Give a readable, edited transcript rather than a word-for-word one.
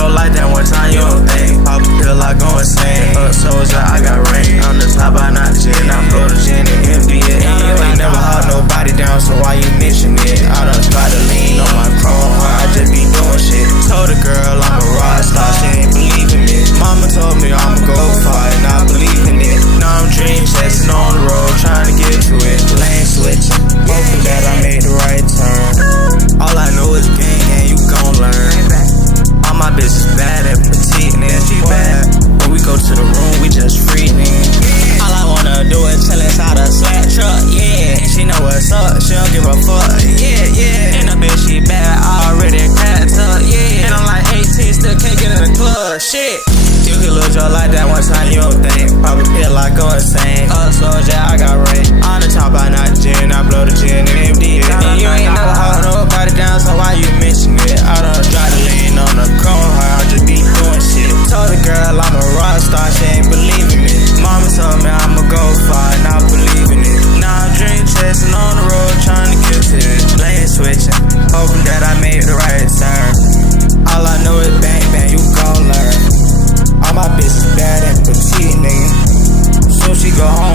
your life that one time, you don't think. Pop a pill, I go insane. Soldier, I got rank. I'm the top, I not the gin. I blow the gin and empty it. You ain't never held nobody down, so why you mention it? I done tried to lean on my chrome, I just be doing shit. Told the girl I'm a rock star, she ain't believing me. Mama told me I'ma go far, and I believe in it. Now I'm dream chasing on the road, trying to get to it. Lane switching, hoping that I made the right turn. All I know is gang, you gon' learn. All my bitches bad at petite, and she bad. When we go to the room, we just freezing. All I wanna do is chill inside a Slut truck, yeah. She know what's up, she don't give a fuck, yeah. And the bitch, she bad, already cracked up, yeah. And I'm like 18, still can't get in the club, shit. You can lose your life that one time, you don't think. Pop a pill, I go insane. Soldier, I got rank. On the top, I not gin, I blow the gin and empty it. And you ain't never held nobody down, so why you mention it? I done try to lean on the cone, I just be doing shit. Told the girl I'm a rock star, she ain't believing me. Mama told me I'ma go far, and I believe in it. Now I'm dream chasing on the road, trying to get to it. Lane switching, hoping that I made the right turn. All I know is bang bang, you gon' learn. All my bitches bad and petite, nigga. So she go home.